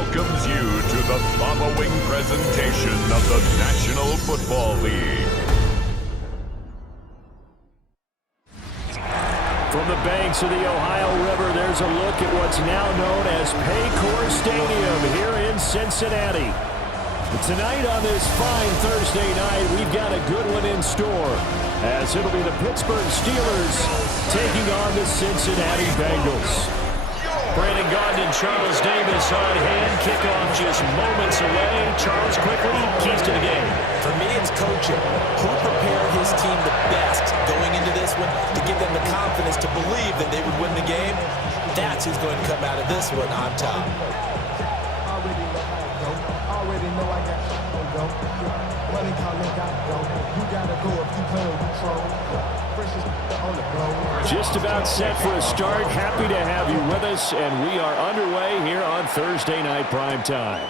welcomes you to the following presentation of the National Football League. From the banks of the Ohio River, there's a look at what's now known as Paycor Stadium here in Cincinnati. Tonight on this fine Thursday night, we've got a good one in store, as it'll be the Pittsburgh Steelers taking on the Cincinnati Bengals. Brandon Gaudin and Charles Davis on hand. Kickoff just moments away. Charles, quickly, keys to the game. For me, it's coaching. Who prepared his team the best going into this one to give them the confidence to believe that they would win the game? That's who's going to come out of this one on top. Just about set for a start. Happy to have you with us, and we are underway here on Thursday Night Primetime.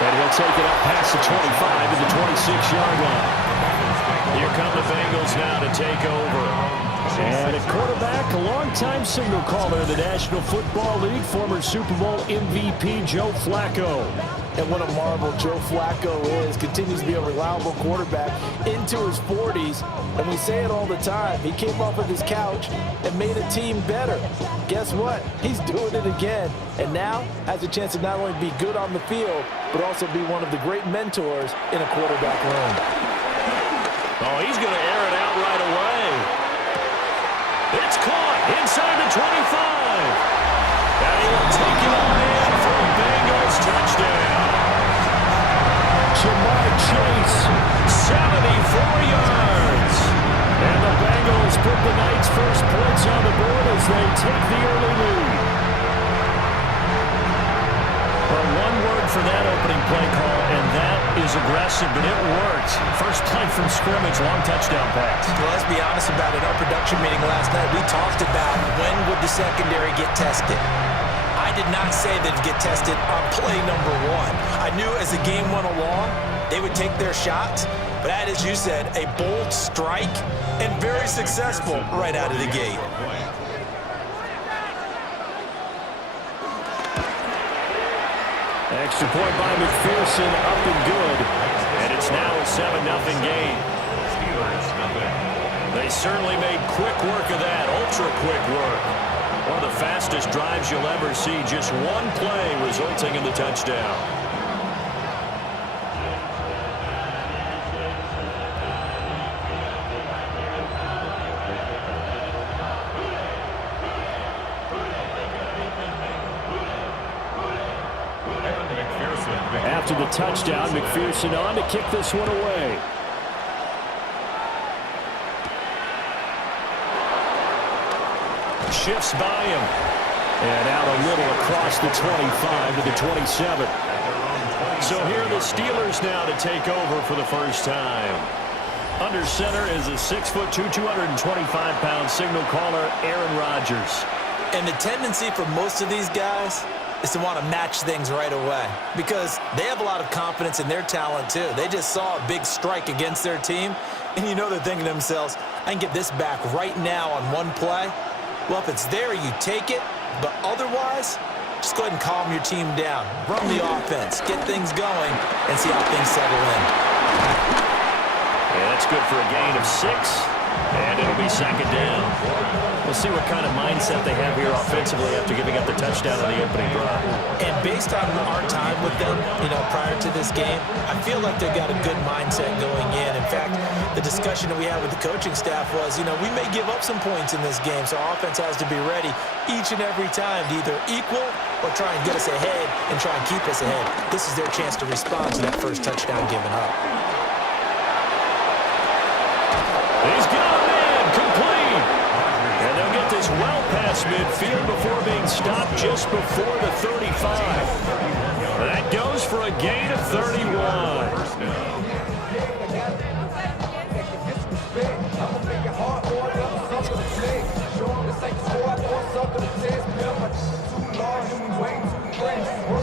And he'll take it up past the 25 to the 26-yard line. Here come the Bengals now to take over. And at quarterback, a longtime signal caller in the National Football League, former Super Bowl MVP Joe Flacco. And what a marvel Joe Flacco is. Continues to be a reliable quarterback into his 40s. And we say it all the time. He came off of his couch and made a team better. Guess what? He's doing it again. And now has a chance to not only be good on the field, but also be one of the great mentors in a quarterback room. Oh, he's going to air it out right away. It's caught inside the 25. And he will take it on in for a Bengals touchdown. Jamar Chase, 74 yards. And the Bengals put the night's first points on the board as they take the early lead. Well, one word for that opening play call, and that is aggressive, but it worked. First play from scrimmage, long touchdown pass. Well, let's be honest about it. Our production meeting last night, we talked about when would the secondary get tested. I did not say they'd get tested on play number one. I knew as the game went along, they would take their shots. But that, as you said, a bold strike and very successful right out of the gate. Extra point by McPherson, up and good. And it's now a 7-0 game. They certainly made quick work of that, ultra-quick work. One of the fastest drives you'll ever see, just one play resulting in the touchdown. After the touchdown, McPherson on to kick this one away. Shifts by him. And out a little across the 25 to the 27. So here are the Steelers now to take over for the first time. Under center is a 6'2", 225-pound signal caller, Aaron Rodgers. And the tendency for most of these guys is to want to match things right away because they have a lot of confidence in their talent too. They just saw a big strike against their team, and you know they're thinking to themselves, I can get this back right now on one play. Well, if it's there, you take it, but otherwise, just go ahead and calm your team down. Run the offense, get things going, and see how things settle in. Yeah, that's good for a gain of 6, and it'll be second down. We'll see what kind of mindset they have here offensively after giving up the touchdown on the opening drive. And based on our time with them, prior to this game, I feel like they've got a good mindset going in. In fact, the discussion that we had with the coaching staff was, we may give up some points in this game, so our offense has to be ready each and every time to either equal or try and get us ahead and try and keep us ahead. This is their chance to respond to that first touchdown given up. He's got a man complete. And they'll get this well past midfield before being stopped just before the 35. That goes for a gain of 31.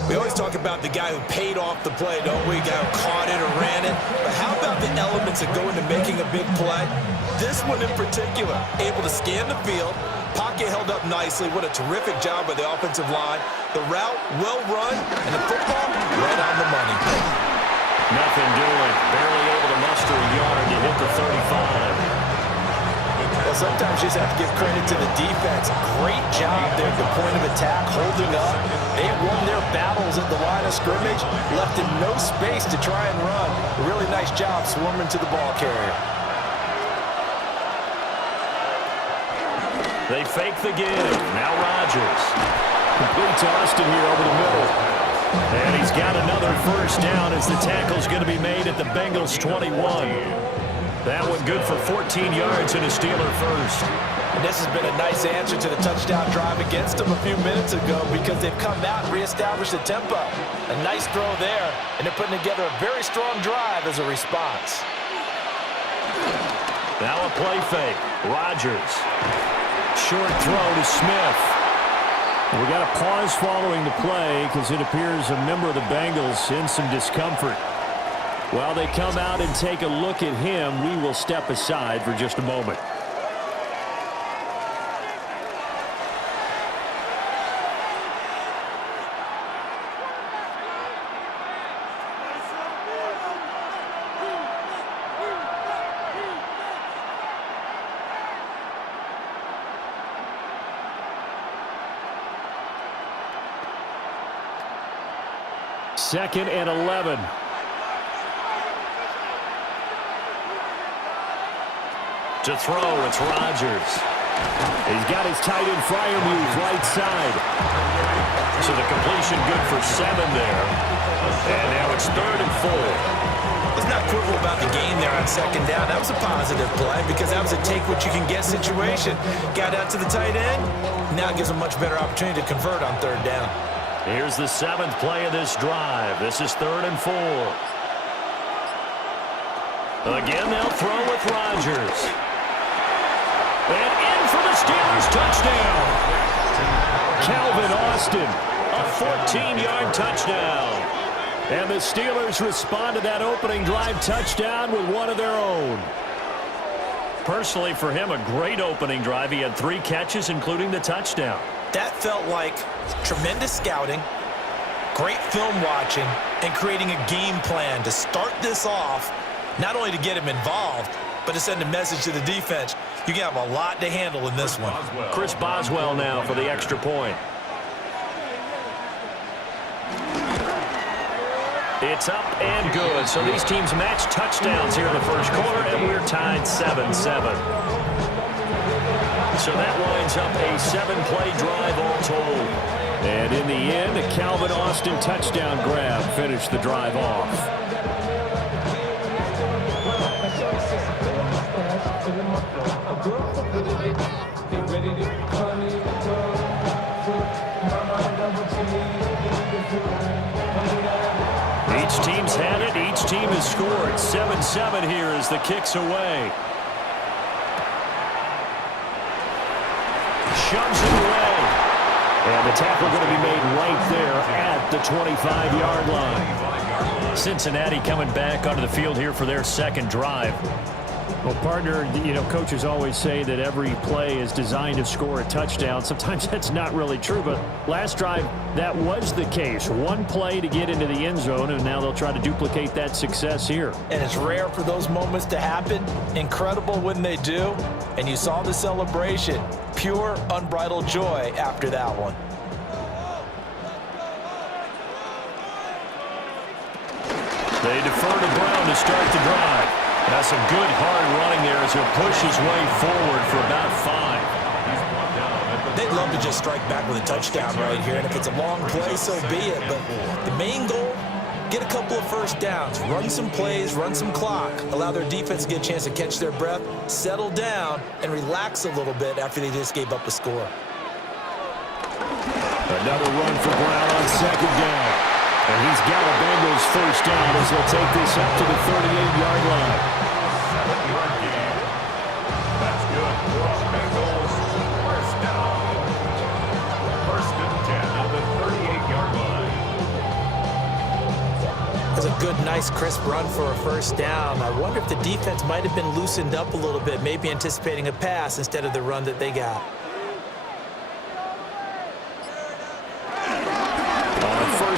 We always talk about the guy who paid off the play, don't we? The guy who caught it or ran it. But how about the elements that go into making a big play? This one in particular, able to scan the field, Pocket held up nicely. What a terrific job by the offensive line. The route, well run, and the football, right on the money. Nothing doing. Barely able to muster a yard to hit the 35. Well, sometimes you just have to give credit to the defense. Great job there at the point of attack, holding up. They won their battles at the line of scrimmage, left in no space to try and run. A really nice job swarming to the ball carrier. They fake the give. Now Rodgers. Complete to Austin here over the middle. And he's got another first down as the tackle's going to be made at the Bengals 21. That one good for 14 yards and a Steeler first. And this has been a nice answer to the touchdown drive against them a few minutes ago because they've come out and reestablished the tempo. A nice throw there, and they're putting together a very strong drive as a response. Now a play fake. Rodgers. Short throw to Smith. We got a pause following the play because it appears a member of the Bengals in some discomfort. While they come out and take a look at him, we will step aside for just a moment. Second and 11. To throw, it's Rodgers. He's got his tight end Freiermuth right side. So the completion good for 7 there. And now it's 3rd and 4. Let's not quibble about the game there on second down. That was a positive play because that was a take-what-you-can-get situation. Got out to the tight end. Now it gives a much better opportunity to convert on 3rd down. Here's the 7th play of this drive. This is 3rd and 4. Again, they'll throw with Rodgers. And in for the Steelers touchdown. Calvin Austin, a 14-yard touchdown. And the Steelers respond to that opening drive touchdown with one of their own. Personally, for him, a great opening drive. He had 3 catches, including the touchdown. That felt like tremendous scouting, great film watching, and creating a game plan to start this off, not only to get him involved, but to send a message to the defense. You can have a lot to handle in this one. Chris Boswell now for the extra point. It's up and good. So these teams match touchdowns here in the first quarter, and we're tied 7-7. So that winds up a 7-play drive all told. And in the end, a Calvin Austin touchdown grab finished the drive off. Each team's had it. Each team has scored. 7-7 here as the kick's away. Shoves it away. And the tackle going to be made right there at the 25-yard line. Cincinnati coming back onto the field here for their second drive. Well, partner, you know, coaches always say that every play is designed to score a touchdown. Sometimes that's not really true, but last drive, that was the case. One play to get into the end zone, and now they'll try to duplicate that success here. And it's rare for those moments to happen. Incredible when they do. And you saw the celebration. Pure, unbridled joy after that one. They defer to Brown to start the drive. That's a good hard running there as he'll push his way forward for about 5. They'd love to just strike back with a touchdown right here, and if it's a long play, so be it. But the main goal, get a couple of first downs, run some plays, run some clock, allow their defense to get a chance to catch their breath, settle down, and relax a little bit after they just gave up a score. Another run for Brown on second down. And he's got a Bengals first down as he'll take this up to the 38-yard line. That's good. Bengals first down. First and 10 at the 38-yard line. That's a good, nice, crisp run for a first down. I wonder if the defense might have been loosened up a little bit, maybe anticipating a pass instead of the run that they got.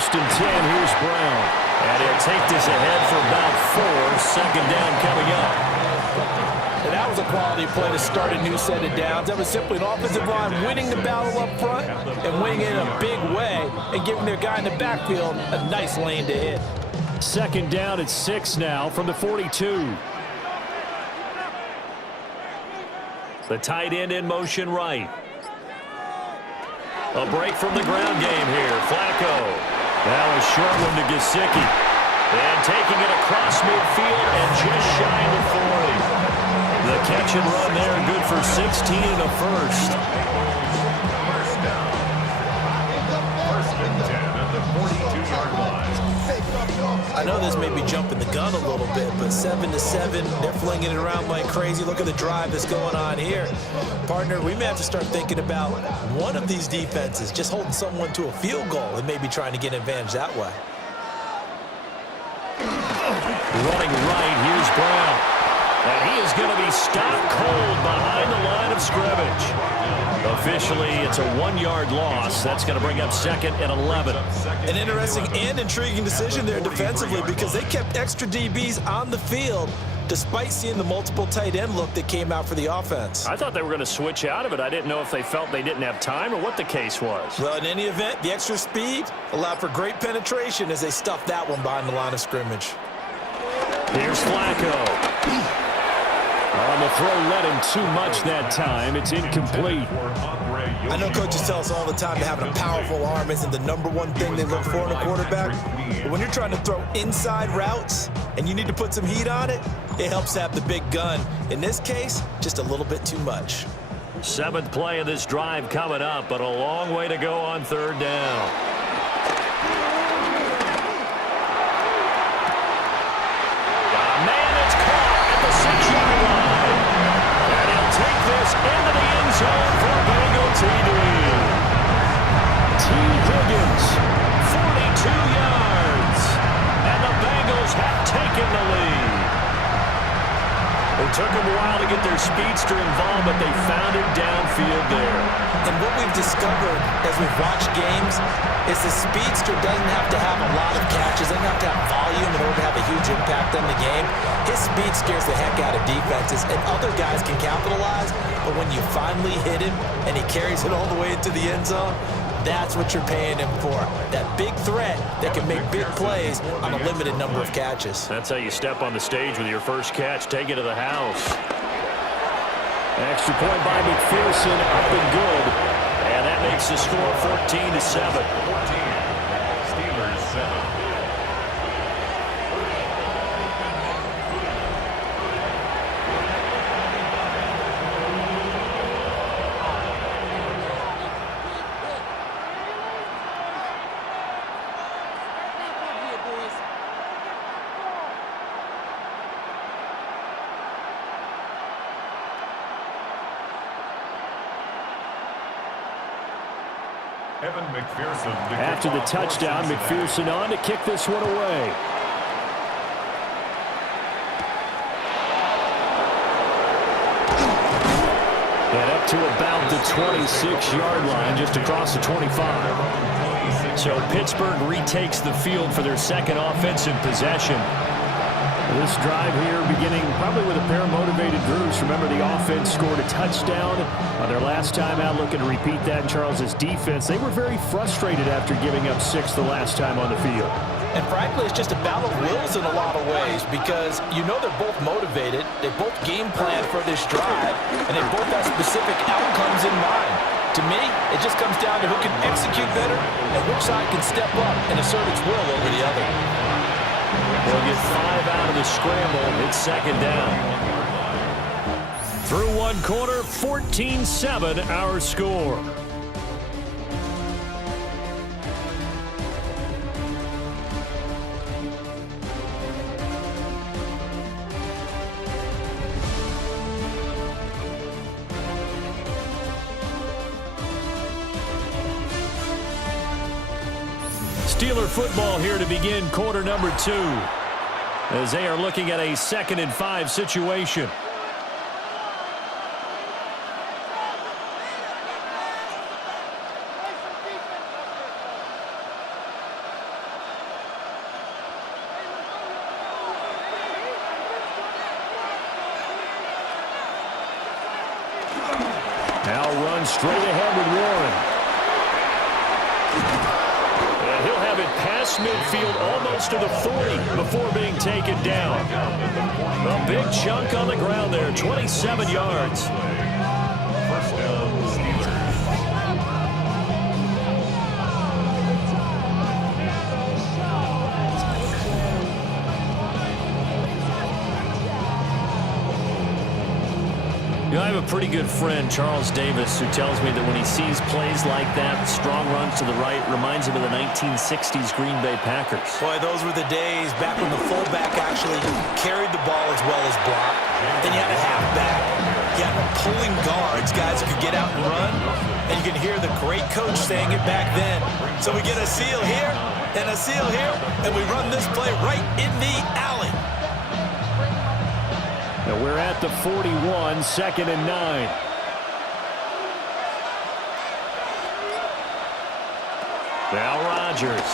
1st and 10. Here's Brown. And he'll take this ahead for about 4. 2nd down coming up. And that was a quality play to start a new set of downs. That was simply an offensive line winning the battle up front and winning it in a big way and giving their guy in the backfield a nice lane to hit. 2nd down at 6 now from the 42. The tight end in motion right. A break from the ground game here. Flacco. Now a short one to Gesicki. And taking it across midfield and just shy of the 40. The catch and run there, good for 16 and a first. First down. 1st and 10 at the 42-yard line. I know this may be jumping the gun a little bit, but 7-7, they're flinging it around like crazy. Look at the drive that's going on here. Partner, we may have to start thinking about one of these defenses just holding someone to a field goal and maybe trying to get an advantage that way. Running right, here's Brown. And he is going to be stopped cold behind the line of scrimmage. Officially, it's a 1-yard loss. That's going to bring up 2nd and 11. An interesting and intriguing decision there defensively because they kept extra DBs on the field despite seeing the multiple tight end look that came out for the offense. I thought they were going to switch out of it. I didn't know if they felt they didn't have time or what the case was. Well, in any event, the extra speed allowed for great penetration as they stuffed that one behind the line of scrimmage. Here's Flacco. On the throw, led him too much that time. It's incomplete. I know coaches tell us all the time that having a powerful arm isn't the #1 thing they look for in a quarterback. But when you're trying to throw inside routes and you need to put some heat on it, it helps to have the big gun. In this case, just a little bit too much. 7th play of this drive coming up, but a long way to go on 3rd down. The 6-yard line. And he'll take this into the end zone for Bengal TD. T. Higgins, 42 yards. And the Bengals have taken the lead. It took them a while to get their speedster involved, but they found it downfield there. And what we've discovered as we've watched games is the speedster doesn't have to have a lot of catches, doesn't have to have volume in order to have a huge impact on the game. His speed scares the heck out of defenses, and other guys can capitalize, but when you finally hit him and he carries it all the way into the end zone, that's what you're paying him for. That big threat that can make big plays on a limited number of catches. That's how you step on the stage with your first catch. Take it to the house. Extra point by McPherson, up and good. And that makes the score 14-7. 14. Steelers 7. After the touchdown, McPherson on to kick this one away. And up to about the 26-yard line, just across the 25. So Pittsburgh retakes the field for their 2nd offensive possession. This drive here beginning probably with a pair of motivated groups. Remember, the offense scored a touchdown on their last time out, looking to repeat that in Charles's defense. They were very frustrated after giving up 6 the last time on the field. And frankly, it's just a battle of wills in a lot of ways because you know they're both motivated, they both game plan for this drive, and they both have specific outcomes in mind. To me, it just comes down to who can execute better and which side can step up and assert its will over the other. They'll get 5 out of the scramble. It's 2nd down. Through one quarter, 14-7 our score. Steeler football here to begin quarter number 2 as they are looking at a 2nd and 5 situation. Now run straight ahead with Warren. And he'll have it past midfield almost to the 40 before being taken down. A big chunk on the ground there, 27 yards. First down, Steelers. You know, I have a pretty good friend, Charles Davis, who tells me that when he sees plays like that, strong runs to the right, reminds him of the 1960s Green Bay Packers. Boy, those were the days back when the fullback actually carried the ball as well as blocked. Then you had a halfback. You had pulling guards, guys who could get out and run. And you can hear the great coach saying it back then. So we get a seal here and a seal here, and we run this play right in the alley. Now we're at the 41, 2nd and 9. Now Rodgers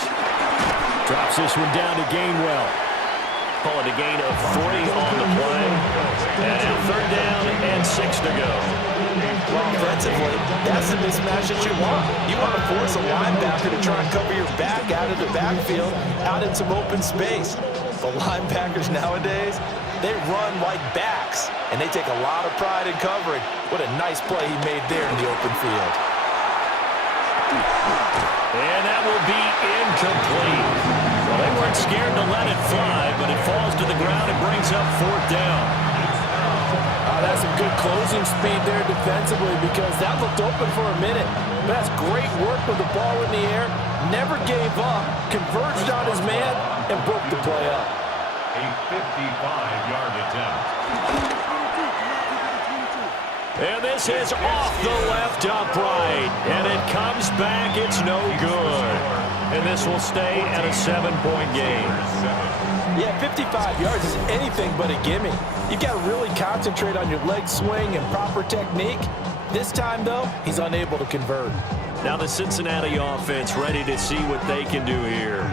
drops this one down to Gainwell. Call it a gain of 3 on the play. And now 3rd down and 6 to go. Well, offensively, that's the mismatch that you want. You want to force a linebacker to try and cover your back out of the backfield, out in some open space. But linebackers nowadays, they run like backs, and they take a lot of pride in covering. What a nice play he made there in the open field. And that will be incomplete. Well, they weren't scared to let it fly, but it falls to the ground and brings up 4th down. That's some good closing speed there defensively because that looked open for a minute. But that's great work with the ball in the air. Never gave up, converged on his man, and broke the play up. A 55-yard attempt. And this is off the left upright. And it comes back. It's no good. And this will stay at a 7-point game. Yeah, 55 yards is anything but a gimme. You've got to really concentrate on your leg swing and proper technique. This time, though, he's unable to convert. Now the Cincinnati offense ready to see what they can do here.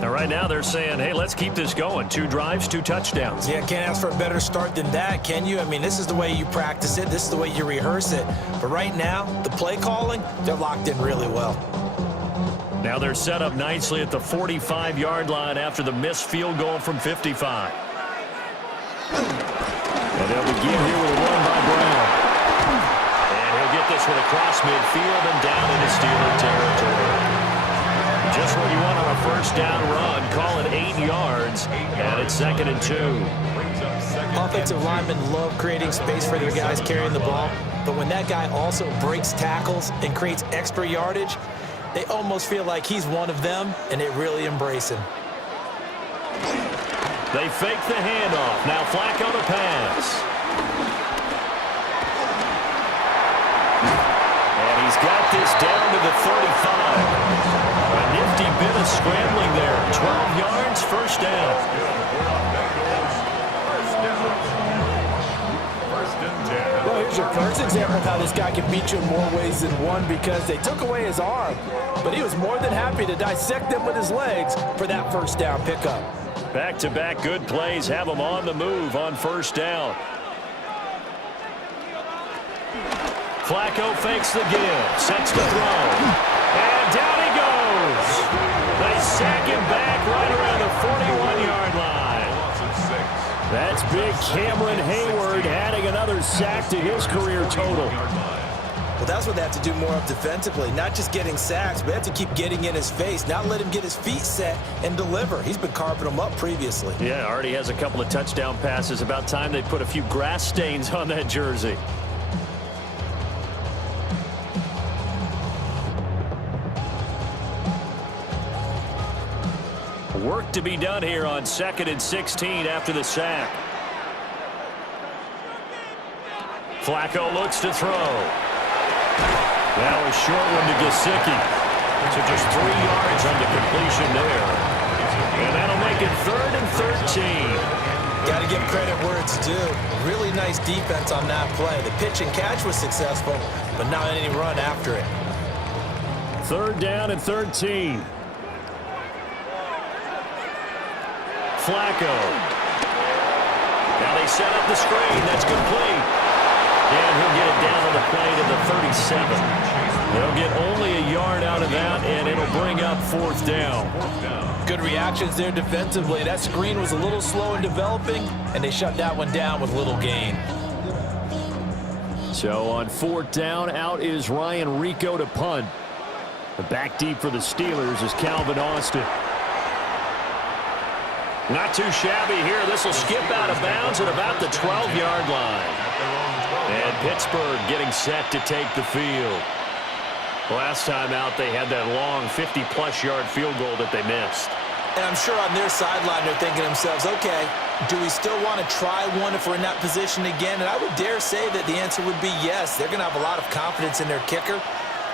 Now right now they're saying, hey, let's keep this going. 2 drives, 2 touchdowns. Yeah, can't ask for a better start than that, can you? I mean, this is the way you practice it. This is the way you rehearse it. But right now, the play calling, they're locked in really well. Now they're set up nicely at the 45-yard line after the missed field goal from 55. And they'll begin here with a run by Brown. And he'll get this one across midfield and down into Steeler territory. Just what you want on a first down run. Call it 8 yards, and it's 2nd and 2. Offensive linemen love creating space for their guys carrying the ball, but when that guy also breaks tackles and creates extra yardage, they almost feel like he's one of them, and they really embrace him. They fake the handoff. Now Flacco to pass. And he's got this down to the 35. A nifty bit of scrambling there. 12 yards, first down. Well, here's your first example of how this guy can beat you in more ways than one because they took away his arm, but he was more than happy to dissect them with his legs for that first down pickup. Back-to-back good plays have him on the move on first down. Flacco fakes the give, sets the throw, and down he goes. They sack him back right around the 41-yard line. That's big Cameron Hayward adding another sack to his career total. Well, that's what they have to do more of defensively, not just getting sacks, but they have to keep getting in his face, not let him get his feet set and deliver. He's been carving them up previously. Yeah, already has a couple of touchdown passes. About time they put a few grass stains on that jersey. Work to be done here on 2nd and 16 after the sack. Flacco looks to throw. Now a short one to Gesicki. So just 3 yards on the completion there. And that'll make it 3rd and 13. Got to give credit where it's due. Really nice defense on that play. The pitch and catch was successful, but not any run after it. 3rd down and 13. Flacco. Now they set up the screen. That's complete. And he'll get it down on the play to 7. They'll get only a yard out of that, and it'll bring up 4th down. Good reactions there defensively. That screen was a little slow in developing, and they shut that one down with little gain. So on 4th down, out is Ryan Rico to punt. The back deep for the Steelers is Calvin Austin. Not too shabby here. This will skip out of bounds at about the 12-yard line. And Pittsburgh getting set to take the field. Last time out, they had that long 50-plus yard field goal that they missed. And I'm sure on their sideline they're thinking to themselves, okay, do we still want to try one if we're in that position again? And I would dare say that the answer would be yes. They're going to have a lot of confidence in their kicker.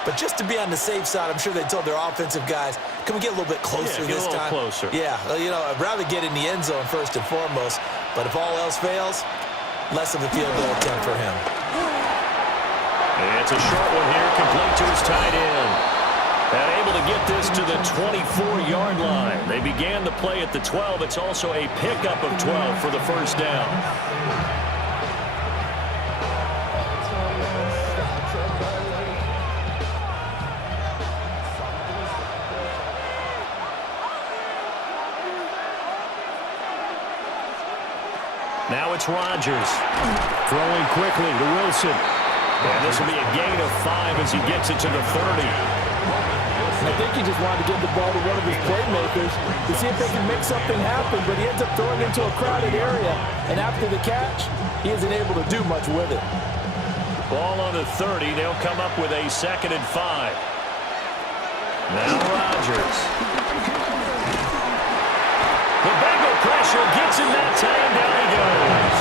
But just to be on the safe side, I'm sure they told their offensive guys, can we get a little bit closer this time? Closer. Yeah, you know, I'd rather get in the end zone first and foremost. But if all else fails, less of a field goal attempt for him. And it's a short one here, complete to his tight end. And able to get this to the 24-yard line. They began the play at the 12. It's also a pickup of 12 for the first down. Now it's Rodgers. Throwing quickly to Wilson. And this will be a gain of 5 as he gets it to the 30. I think he just wanted to give the ball to one of his playmakers to see if they can make something happen, but he ends up throwing it into a crowded area. And after the catch, he isn't able to do much with it. Ball on the 30. They'll come up with a 2nd and 5. Now Rodgers. The Bengal pressure gets him that time. Down he goes.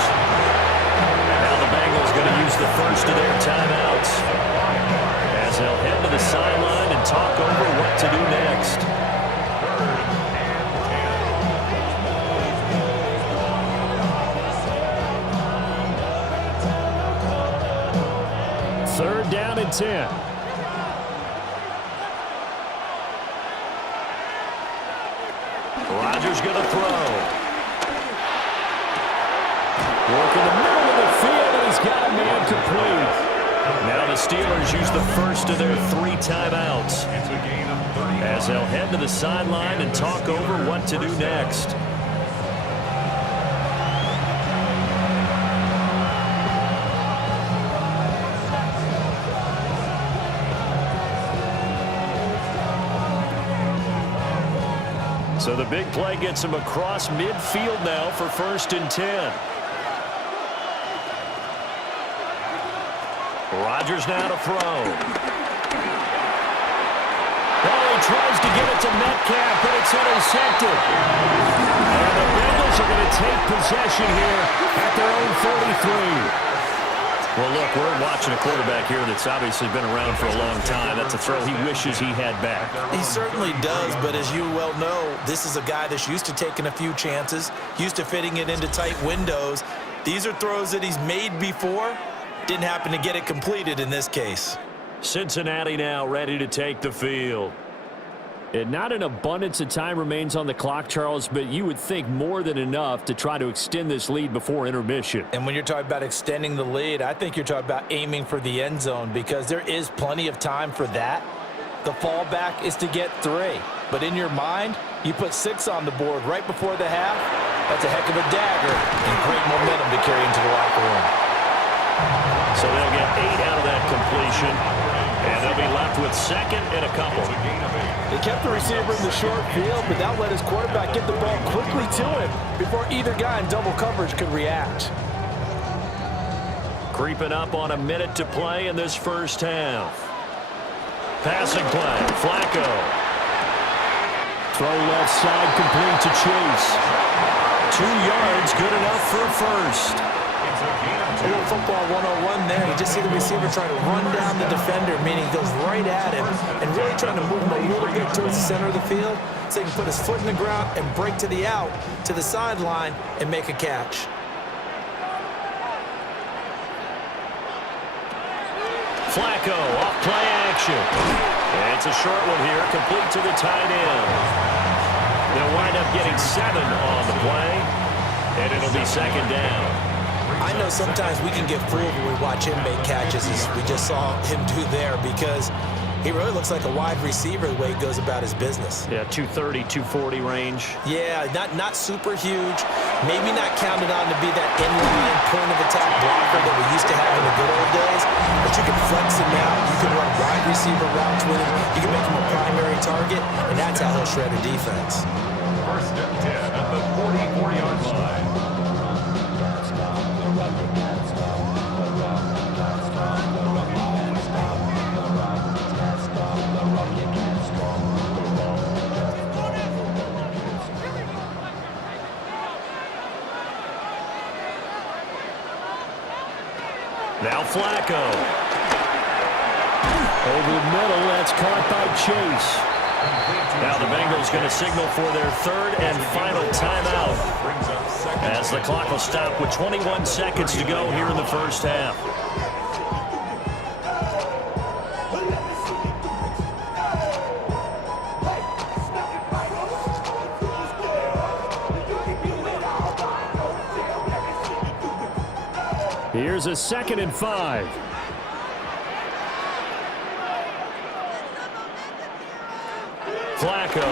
Now the Bengals going to use the first of their timeouts as they'll head to the sideline and talk over what to do next. Third down and 10. Rodgers going to throw. Work in the middle of the field, and he's got a man complete. Now the Steelers use the first of their 3 timeouts as they'll head to the sideline and talk over what to do next. So the big play gets him across midfield now for 1st and 10. Rodgers now to throw. Oh, he tries to get it to Metcalf, but it's intercepted. And the Bengals are going to take possession here at their own 33. Well, look, we're watching a quarterback here that's obviously been around for a long time. That's a throw he wishes he had back. He certainly does, but as you well know, this is a guy that's used to taking a few chances, used to fitting it into tight windows. These are throws that he's made before. Didn't happen to get it completed in this case. Cincinnati now ready to take the field. And not an abundance of time remains on the clock, Charles, but you would think more than enough to try to extend this lead before intermission. And when you're talking about extending the lead, I think you're talking about aiming for the end zone because there is plenty of time for that. The fallback is to get 3. But in your mind, you put 6 on the board right before the half. That's a heck of a dagger and great momentum to carry into the locker room. So they'll get 8 out of that completion, and they'll be left with 2nd and a couple. They kept the receiver in the short field, but that let his quarterback get the ball quickly to him before either guy in double coverage could react. Creeping up on a minute to play in this first half. Passing play, Flacco. Throw left side, complete to Chase. 2 yards, good enough for a first. A little football 101 there. You just see the receiver trying to run down the defender, meaning he goes right at him and really trying to move him a little bit towards the center of the field so he can put his foot in the ground and break to the out, to the sideline, and make a catch. Flacco off play action. And it's a short one here, complete to the tight end. They'll wind up getting 7 on the play, and it'll be 2nd down. I know sometimes we can get fooled when we watch him make catches, as we just saw him do there, because he really looks like a wide receiver the way he goes about his business. Yeah, 230, 240 range. Yeah, not super huge. Maybe not counted on to be that inline point-of-attack blocker that we used to have in the good old days. But you can flex him out. You can run wide receiver routes with him. You can make him a primary target, and that's how he'll shred a defense. First and 10 at the 44-yard line. Now Flacco. Over the middle, that's caught by Chase. Now the Bengals going to signal for their third and final timeout, as the clock will stop with 21 seconds to go here in the first half. Here's a 2nd and 5. Flacco.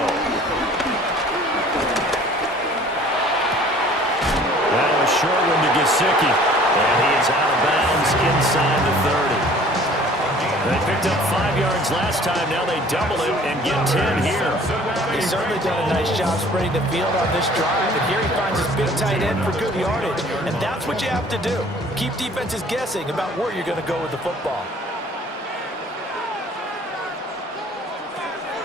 That was short one to Gesicki. And he is out of bounds inside the 30. They picked up 5 yards last time. Now they double it and get 10 here. He's certainly done a nice job spreading the field on this drive. And here he finds his big tight end for good yardage. And that's what you have to do. Keep defenses guessing about where you're going to go with the football.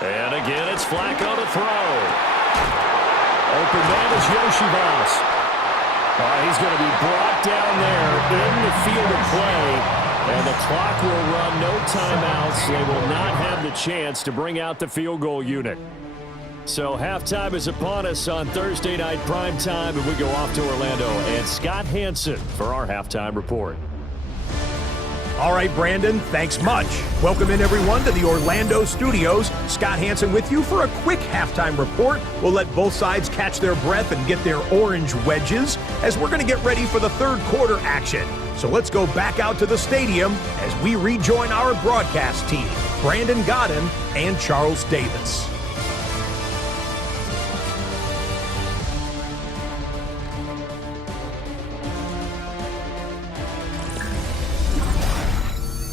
And again, it's Flacco to throw. Open man is Yoshibas. He's going to be brought down there in the field of play. And the clock will run, no timeouts. They will not have the chance to bring out the field goal unit. So halftime is upon us on Thursday night primetime, and we go off to Orlando. And Scott Hansen for our halftime report. All right, Brandon, thanks much. Welcome in, everyone, to the Orlando studios. Scott Hansen with you for a quick halftime report. We'll let both sides catch their breath and get their orange wedges as we're going to get ready for the third quarter action. So let's go back out to the stadium as we rejoin our broadcast team, Brandon Godden and Charles Davis.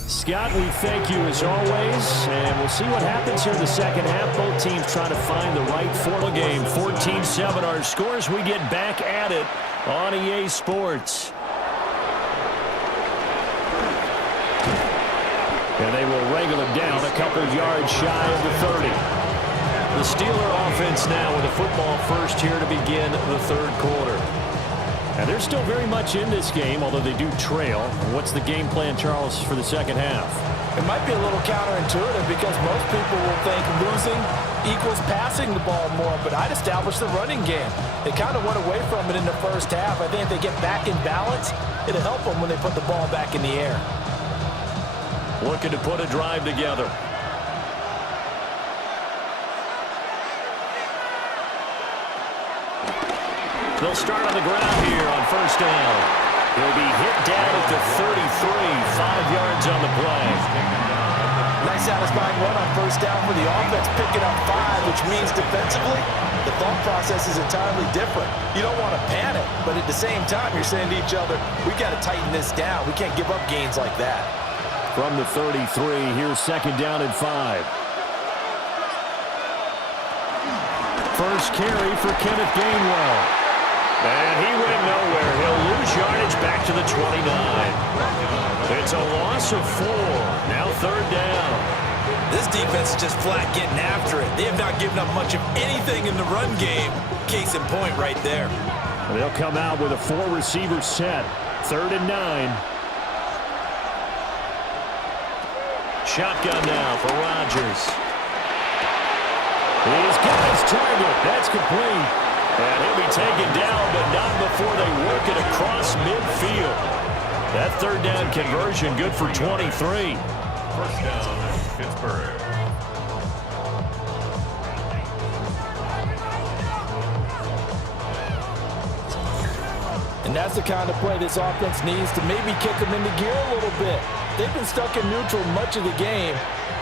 Scott, we thank you as always, and we'll see what happens here in the second half. Both teams trying to find the right form game. 14-7 our scores. We get back at it on EA Sports. And they will wrangle him down a couple of yards shy of the 30. The Steeler offense now with the football first here to begin the third quarter. And they're still very much in this game, although they do trail. What's the game plan, Charles, for the second half? It might be a little counterintuitive because most people will think losing equals passing the ball more, but I'd establish the running game. They kind of went away from it in the first half. I think if they get back in balance, it'll help them when they put the ball back in the air. Looking to put a drive together. They'll start on the ground here on first down. He'll be hit down at the 33, 5 yards on the play. Nice satisfying run on first down for the offense, picking up 5, which means defensively, the thought process is entirely different. You don't want to panic, but at the same time, you're saying to each other, we got to tighten this down. We can't give up gains like that. From the 33, here's second down and 5. First carry for Kenneth Gainwell. And he went nowhere. He'll lose yardage back to the 29. It's a loss of 4. Now third down. This defense is just flat getting after it. They have not given up much of anything in the run game. Case in point right there. They'll come out with a 4-receiver set. 3rd and 9. Shotgun now for Rodgers. He's got his target. That's complete. And he'll be taken down, but not before they work it across midfield. That third down conversion good for 23. First down, Pittsburgh. And And that's the kind of play this offense needs to maybe kick them into gear a little bit. They've been stuck in neutral much of the game.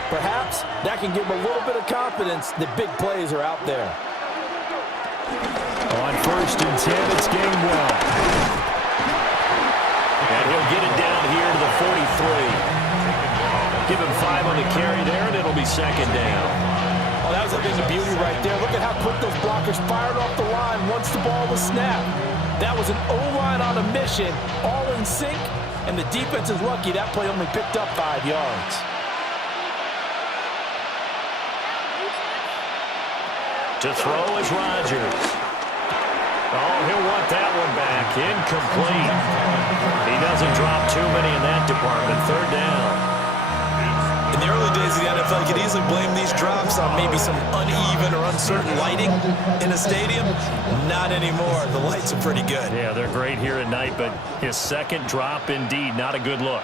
Perhaps that can give them a little bit of confidence that big plays are out there. On 1st and 10, it's Gainwell. And he'll get it down here to the 43. Give him 5 on the carry there, and it'll be 2nd down. Oh, that was a thing of beauty right there. Look at how quick those blockers fired off the line once the ball was snapped. That was an O-line on a mission, all in sync, and the defense is lucky that play only picked up 5 yards. To throw is Rodgers. Oh, he'll want that one back. Incomplete. He doesn't drop too many in that department. 3rd down. In the early days of the NFL, you could easily blame these drops on maybe some uneven or uncertain lighting in a stadium. Not anymore. The lights are pretty good. Yeah, they're great here at night, but his 2nd drop, indeed, not a good look.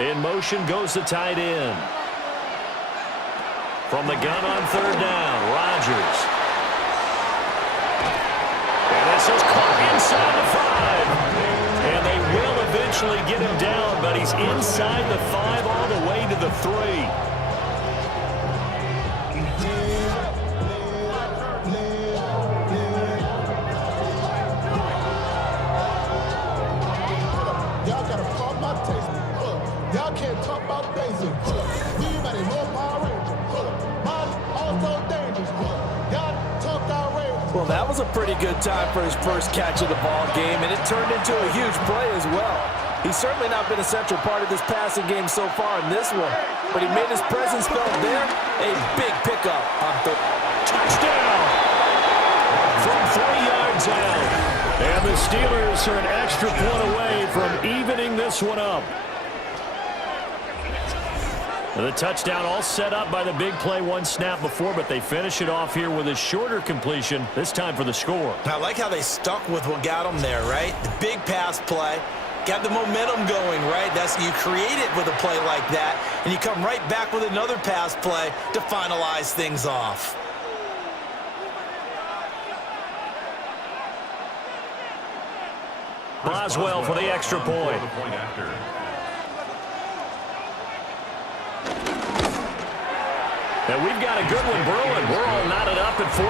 In motion goes the tight end. From the gun on 3rd down, Rodgers. And this is caught inside the 5. And they will eventually get him down, but he's inside the 5 all the way to the 3. Y'all gotta pump my taste. Y'all can't talk about basic. We better know Power Ranger. Mine also dangerous. Y'all talk outrageous. Well, that was a pretty good time for his first catch of the ball game, and it turned into a huge play as well. He's certainly not been a central part of this passing game so far in this one, but he made his presence felt there. A big pickup on Touchdown! From 3 yards out. And the Steelers are an extra point away from evening this one up. The touchdown all set up by the big play 1 snap before, but they finish it off here with a shorter completion, this time for the score. I like how they stuck with what got them there, right? The big pass play. Got the momentum going, right? You create it with a play like that, and you come right back with another pass play to finalize things off. Boswell for the extra point. And we've got a good one brewing. We're all knotted up at 14.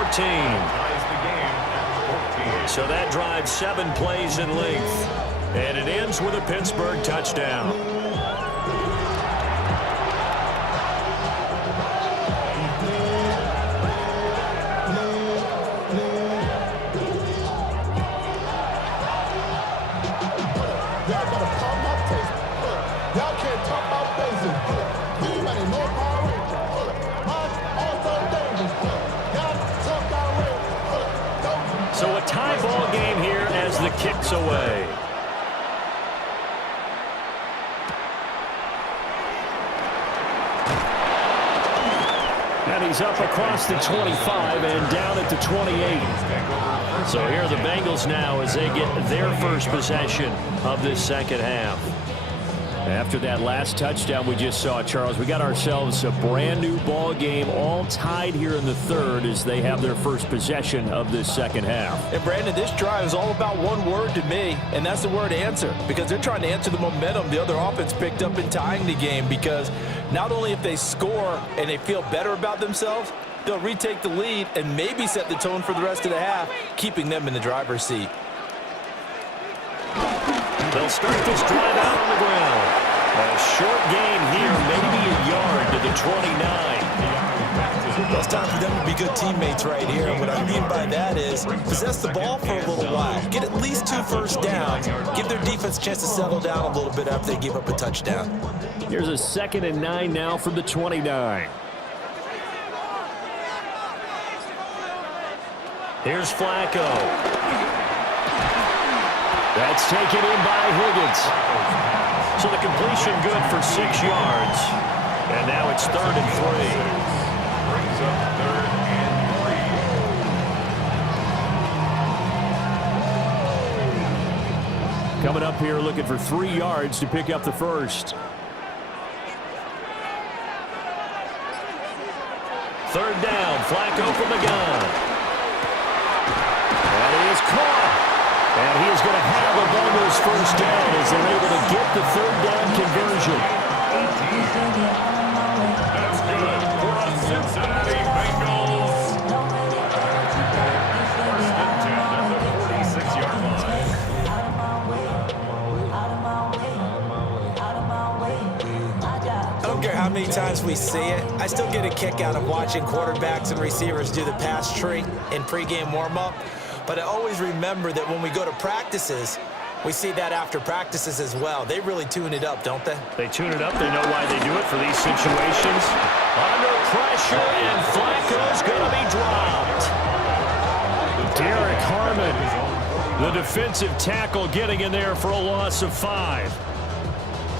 So that drives 7 plays in length. And it ends with a Pittsburgh touchdown. Y'all gotta pump my taste. Y'all can't talk about basic. We better know Power Ranger. Mine also dangerous. Y'all talk outrageous. So a tie ball game here as the kick's away. And he's up across the 25 and down at the 28. So here are the Bengals now as they get their first possession of this 2nd half. After that last touchdown we just saw, Charles, we got ourselves a brand new ball game, all tied here in the 3rd as they have their first possession of this 2nd half. And Brandon, this drive is all about one word to me, and that's the word answer, because they're trying to answer the momentum the other offense picked up in tying the game, because not only if they score and they feel better about themselves, they'll retake the lead and maybe set the tone for the rest of the half, keeping them in the driver's seat. They'll start this drive out on the ground. A short gain here, maybe a yard to the 29. Well, it's time for them to be good teammates right here. And what I mean by that is possess the ball for a little while. Get at least 2 first downs. Give their defense a chance to settle down a little bit after they give up a touchdown. Here's a 2nd and 9 now from the 29. Here's Flacco. That's taken in by Higgins. So the completion good for 6 yards. And now it's 3rd and 3. Brings up 3rd and 3. Coming up here looking for 3 yards to pick up the first. 3rd down, Flacco from the gun. And he is caught. And he is going to have a Bengals first down as they're able to get the third down conversion. That's good for a Cincinnati Bengals. First and 10 at the 46-yard line. I don't care how many times we see it, I still get a kick out of watching quarterbacks and receivers do the pass tree in pregame warm-up. But I always remember that when we go to practices, we see that after practices as well. They really tune it up, don't they? They tune it up. They know why they do it for these situations. Under pressure, and Flacco's going to be dropped. Derek Harmon, the defensive tackle, getting in there for a loss of 5.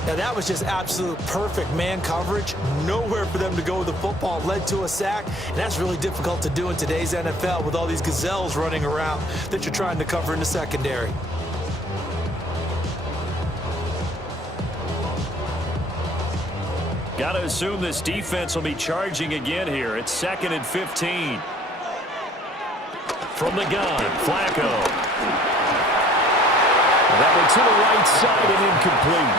Now, that was just absolute perfect man coverage. Nowhere for them to go with the football. Led to a sack, and that's really difficult to do in today's NFL with all these gazelles running around that you're trying to cover in the secondary. Got to assume this defense will be charging again here. It's 2nd and 15. From the gun, Flacco. That one to the right side and incomplete.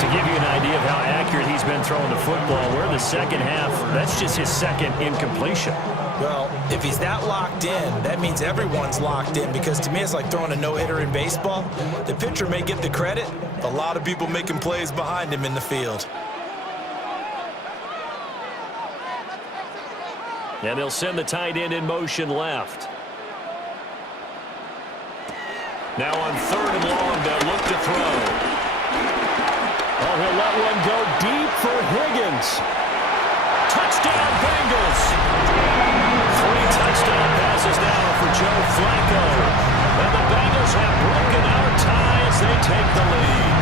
To give you an idea of how accurate he's been throwing the football, we're in the second half. That's just his second incompletion. Well, if he's that locked in, that means everyone's locked in, because to me it's like throwing a no-hitter in baseball. The pitcher may get the credit, but a lot of people making plays behind him in the field. And they'll send the tight end in motion left. Now on 3rd and long, they'll look to throw. Oh, he'll let one go deep for Higgins. Touchdown, Bengals. 3 touchdown passes now for Joe Flacco. And the Bengals have broken our tie as they take the lead.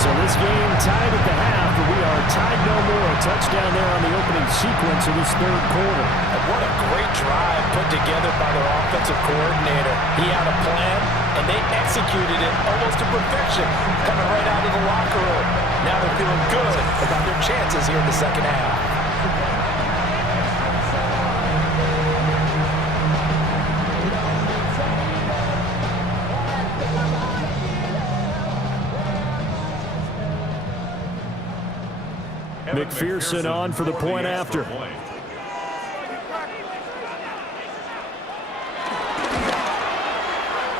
So this game tied at the half, but we are tied no more. A touchdown there on the opening sequence of this 3rd quarter. And what a great drive put together by their offensive coordinator. He had a plan, and they executed it almost to perfection, coming right out of the locker room. Now they're feeling good about their chances here in the second half. McPherson on for the point after.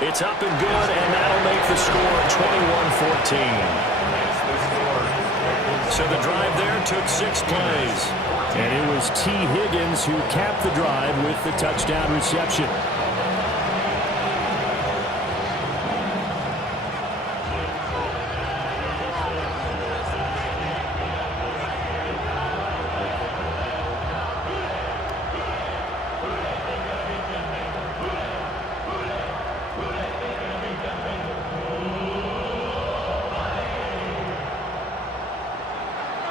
It's up and good, and that'll make the score 21-14. So the drive there took 6 plays. And it was T. Higgins who capped the drive with the touchdown reception.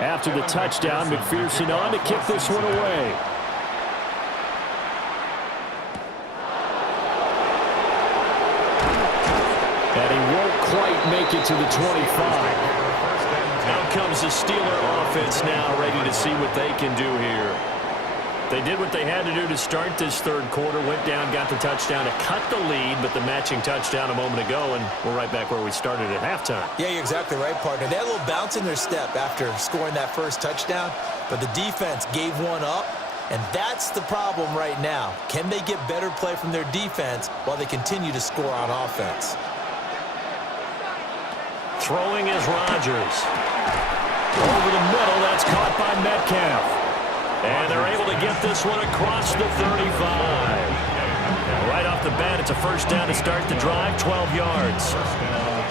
After the touchdown, McPherson on to kick this one away. And he won't quite make it to the 25. Out comes the Steeler offense now, ready to see what they can do here. They did what they had to do to start this 3rd quarter, went down, got the touchdown to cut the lead, but the matching touchdown a moment ago, and we're right back where we started at halftime. Yeah, you're exactly right, partner. They had a little bounce in their step after scoring that first touchdown, but the defense gave one up, and that's the problem right now. Can they get better play from their defense while they continue to score on offense? Throwing is Rodgers. Over the middle, that's caught by Metcalf. And they're able to get this one across the 35. Right off the bat, it's a first down to start the drive, 12 yards.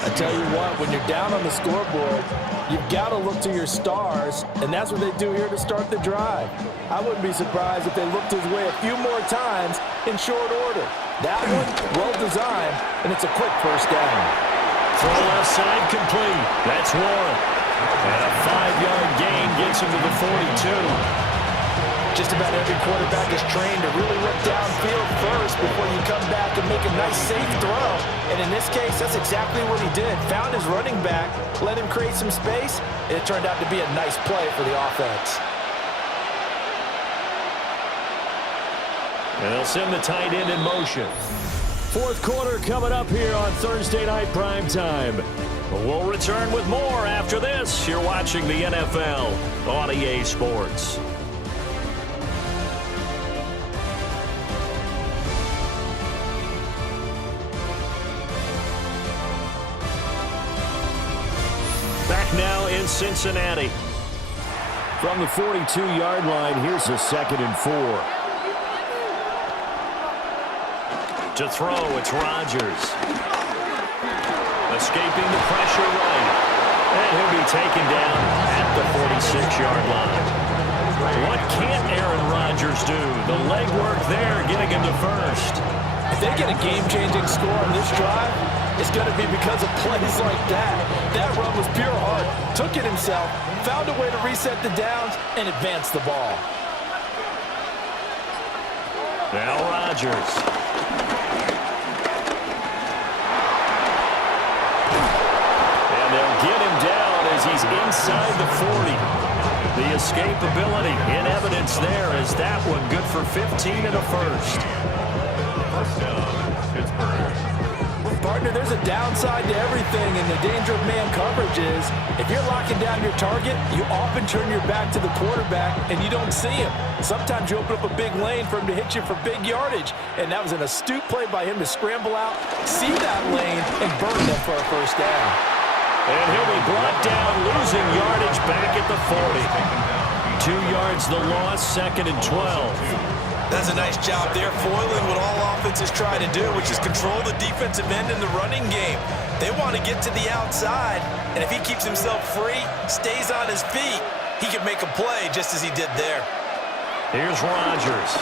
I tell you what, when you're down on the scoreboard, you've got to look to your stars, and that's what they do here to start the drive. I wouldn't be surprised if they looked his way a few more times in short order. That one, well designed, and it's a quick first down. Throw left side complete. That's one. And a 5-yard gain gets him to the 42. Just about every quarterback is trained to really look downfield first before you come back and make a nice, safe throw. And in this case, that's exactly what he did. Found his running back, let him create some space, and it turned out to be a nice play for the offense. And they'll send the tight end in motion. Fourth quarter coming up here on Thursday Night Primetime. We'll return with more after this. You're watching the NFL on EA Sports. Back now in Cincinnati. From the 42-yard line, here's a 2nd and 4. To throw, it's Rodgers. Escaping the pressure right. And he'll be taken down at the 46-yard line. What can't Aaron Rodgers do? The legwork there getting him to first. If they get a game-changing score on this drive, it's going to be because of plays like that. That run was pure heart. Took it himself, found a way to reset the downs, and advance the ball. Now Rodgers. And they'll get him down as he's inside the 40. The escapability in evidence there as that one good for 15 and a first. First down, Pittsburgh. Partner, there's a downside to everything, and the danger of man coverage is if you're locking down your target, you often turn your back to the quarterback and you don't see him. Sometimes you open up a big lane for him to hit you for big yardage, and that was an astute play by him to scramble out, see that lane, and burn them for a first down. And he'll be brought down, losing yardage back at the 40. 2 yards the loss, 2nd and 12. That's a nice job there, foiling what all offenses try to do, which is control the defensive end in the running game. They want to get to the outside, and if he keeps himself free, stays on his feet, he can make a play just as he did there. Here's Rodgers.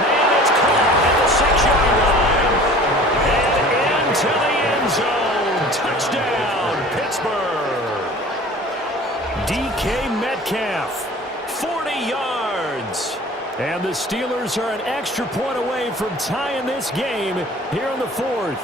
Man, it's caught at the 6-yard line. And into the end zone. Touchdown, Pittsburgh. DK Metcalf. 40 yards. And the Steelers are an extra point away from tying this game here in the 4th.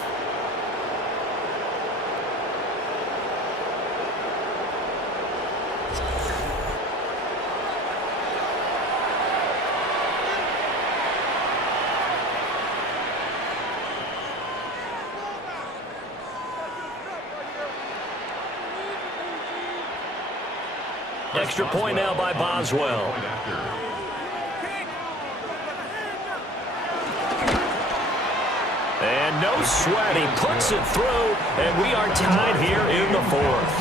Extra point now by Boswell. And no sweat. He puts it through, and we are tied here in the 4th.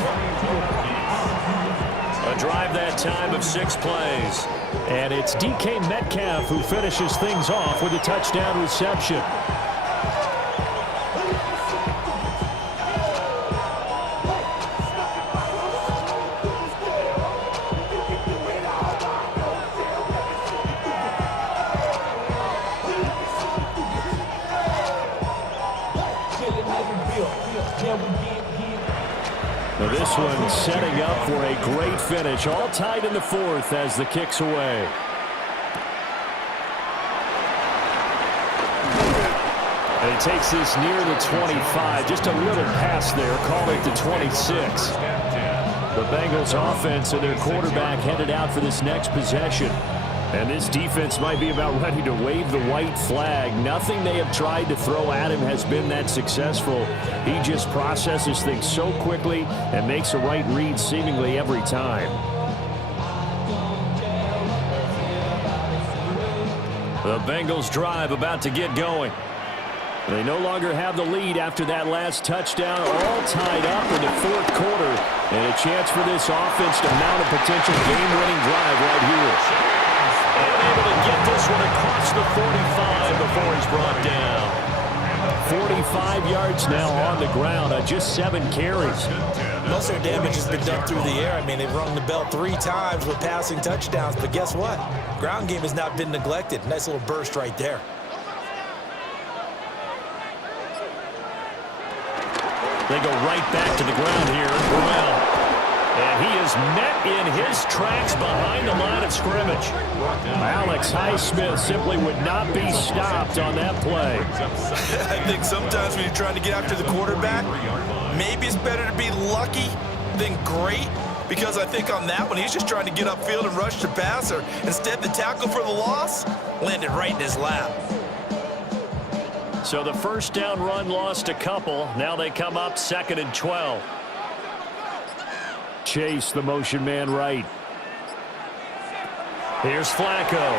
A drive that time of 6 plays. And it's DK Metcalf who finishes things off with a touchdown reception. Now this one setting up for a great finish. All tied in the 4th as the kick's away. And he takes this near the 25. Just a little pass there. Call it the 26. The Bengals offense and their quarterback headed out for this next possession. And this defense might be about ready to wave the white flag. Nothing they have tried to throw at him has been that successful. He just processes things so quickly and makes a right read seemingly every time. The Bengals drive about to get going. They no longer have the lead after that last touchdown. All tied up in the 4th quarter. And a chance for this offense to mount a potential game-winning drive right here. And able to get this one across the 45 before he's brought down. 45 yards now on the ground on just 7 carries. Most of their damage has been done through the air. I mean, they've rung the bell 3 times with passing touchdowns, but guess what? Ground game has not been neglected. Nice little burst right there. They go right back to the ground here. Burrell. And he is met in his tracks behind the line of scrimmage. Alex Highsmith simply would not be stopped on that play. I think sometimes when you're trying to get after the quarterback, maybe it's better to be lucky than great. because I think on that one, he's just trying to get upfield and rush the passer. Instead, the tackle for the loss landed right in his lap. So the first down run lost a couple. Now they come up 2nd and 12. Chase, the motion man right. Here's Flacco.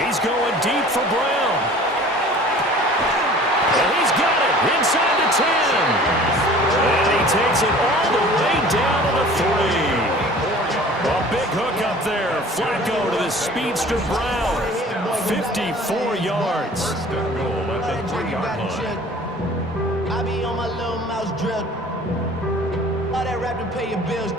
He's going deep for Brown. And he's got it inside the 10. And he takes it all the way down to the 3. A big hook up there. Flacco to the speedster Brown. 54 yards. First and goal at the 3-yard line. I be on my little mouse drill. All that rap to pay your bills.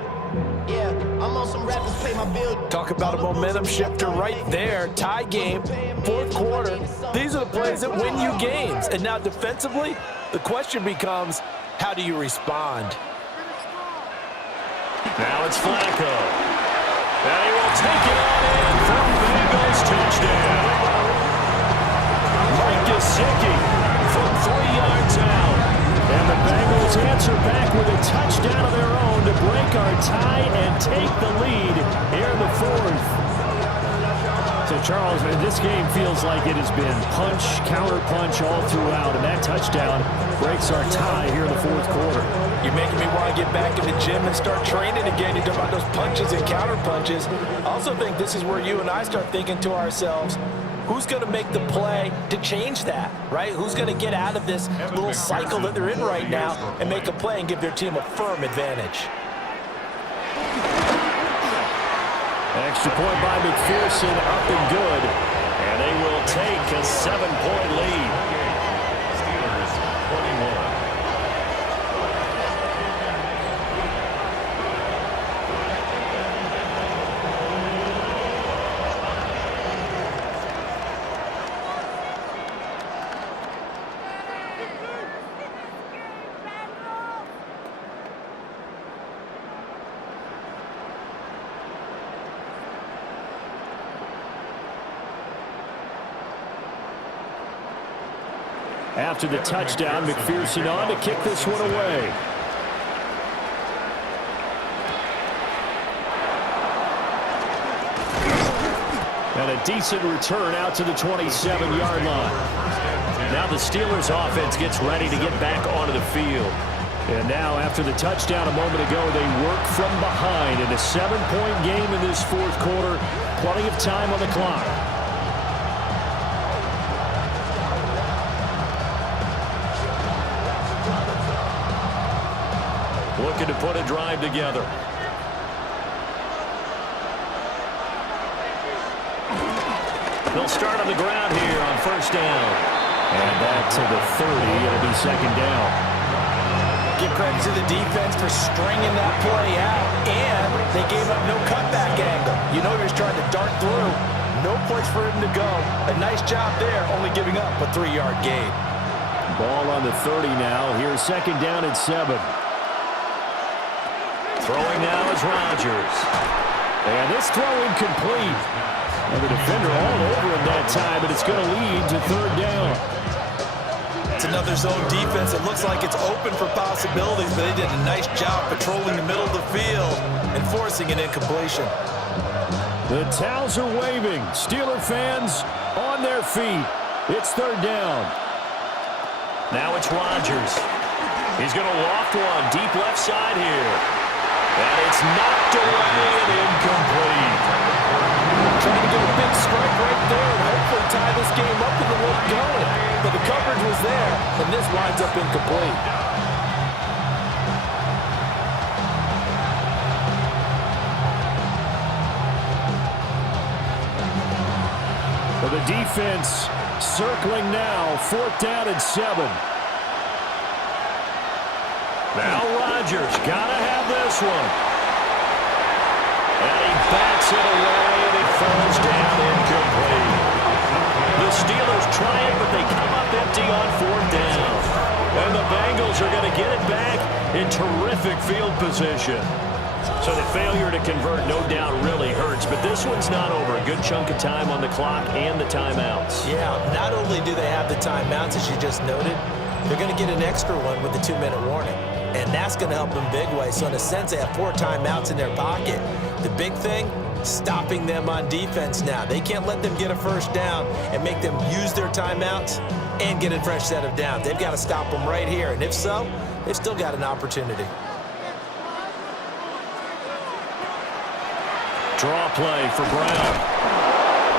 Yeah, I'm on some rappers pay my bills. Talk about a momentum shifter right there. Tie game, 4th quarter. These are the plays that win you games. And now defensively, the question becomes, how do you respond? Now it's Flacco. And he will take it on in for a Bengals touchdown. Mike Gesicki from 3 yards out. And the Bengals answer back with a touchdown of their own to break our tie and take the lead here in the 4th. So, Charles, this game feels like it has been punch, counter-punch all throughout, and that touchdown breaks our tie here in the 4th quarter. You're making me want to get back in the gym and start training again. You talk about those punches and counter-punches. I also think this is where you and I start thinking to ourselves, who's going to make the play to change that, right? Who's going to get out of this little cycle that they're in right now and make a play and give their team a firm advantage? Extra point by McPherson, up and good. And they will take a 7-point lead. Steelers 21. After the touchdown, McPherson on to kick this one away. And a decent return out to the 27-yard line. Now the Steelers offense gets ready to get back onto the field. And now after the touchdown a moment ago, they work from behind in a 7-point game in this 4th quarter. Plenty of time on the clock. Looking to put a drive together. They'll start on the ground here on 1st down. And back to the 30. It'll be 2nd down. Give credit to the defense for stringing that play out, and they gave up no cutback angle. You know you're just trying to dart through. No place for him to go. A nice job there, only giving up a 3-yard gain. Ball on the 30 now. Here's 2nd down and 7. Throwing now is Rodgers. And this throw incomplete. And the defender all over him that time, but it's going to lead to 3rd down. It's another zone defense. It looks like it's open for possibilities, but they did a nice job patrolling the middle of the field and forcing an incompletion. The towels are waving. Steeler fans on their feet. It's 3rd down. Now it's Rodgers. He's going to loft one deep left side here. And it's knocked away and incomplete. Trying to get a big strike right there and hopefully tie this game up with the way going. But the coverage was there, and this winds up incomplete. Well, the defense circling now. 4th down and 7. Now Rodgers, gotta have this one. And he bats it away, and it falls down incomplete. The Steelers try it, but they come up empty on 4th down. And the Bengals are going to get it back in terrific field position. So the failure to convert, no doubt, really hurts. But this one's not over. A good chunk of time on the clock and the timeouts. Yeah, not only do they have the timeouts, as you just noted, they're going to get an extra one with the 2-minute warning. and that's going to help them big way. So in a sense, they have 4 timeouts in their pocket. The big thing, stopping them on defense now. They can't let them get a first down and make them use their timeouts and get a fresh set of downs. They've got to stop them right here, and if so, they've still got an opportunity. Draw play for Brown.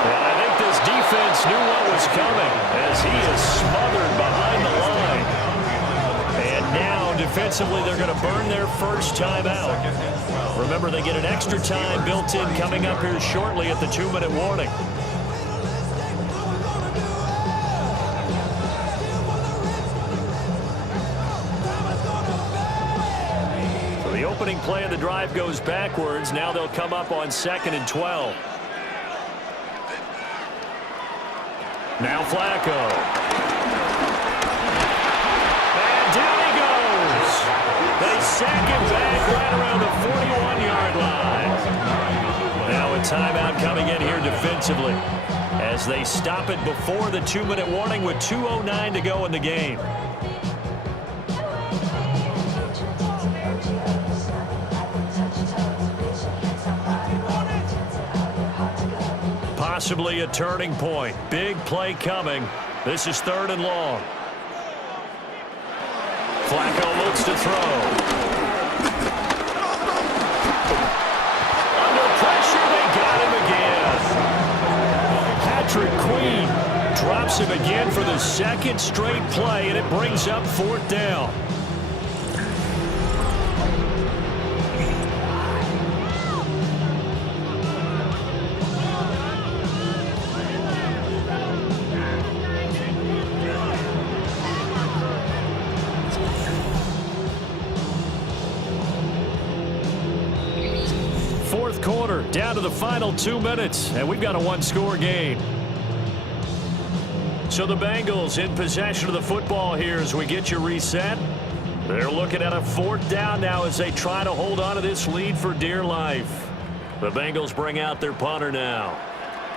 And I think this defense knew what was coming as he is smothered behind the line. And now, defensively, they're going to burn their first timeout. Remember, they get an extra time built in coming up here shortly at the 2-minute warning. The opening play of the drive goes backwards. Now they'll come up on 2nd and 12. Now Flacco. And down he goes. They sack him back right around the 41-yard line. Now a timeout coming in here defensively as they stop it before the 2-minute warning with 2:09 to go in the game. Possibly a turning point. Big play coming. This is 3rd and long. Flacco looks to throw. Under pressure, they got him again. Patrick Queen drops him again for the 2nd straight play, and it brings up 4th down. Quarter, down to the final 2 minutes, and we've got a 1-score game. So the Bengals in possession of the football here as we get you reset. They're looking at a 4th down now as they try to hold on to this lead for dear life. The Bengals bring out their punter now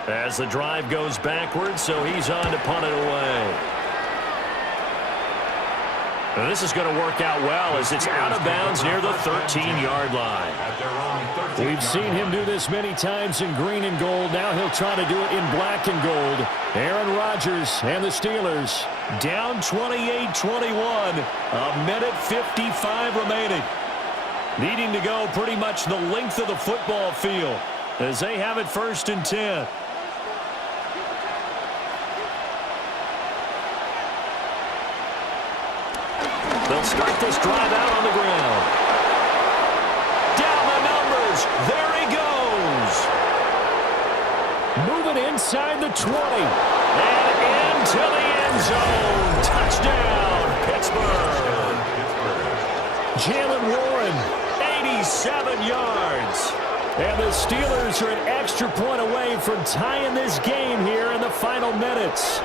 as the drive goes backwards, so he's on to punt it away. And this is going to work out well as it's out of bounds near the 13-yard line. We've seen him do this many times in green and gold. Now he'll try to do it in black and gold. Aaron Rodgers and the Steelers down 28-21. A minute 55 remaining. Needing to go pretty much the length of the football field as they have it 1st and 10. They'll start this drive out on the ground. Down the numbers. There he goes. Moving inside the 20. And into the end zone. Touchdown, Pittsburgh. Jalen Warren, 87 yards. And the Steelers are an extra point away from tying this game here in the final minutes.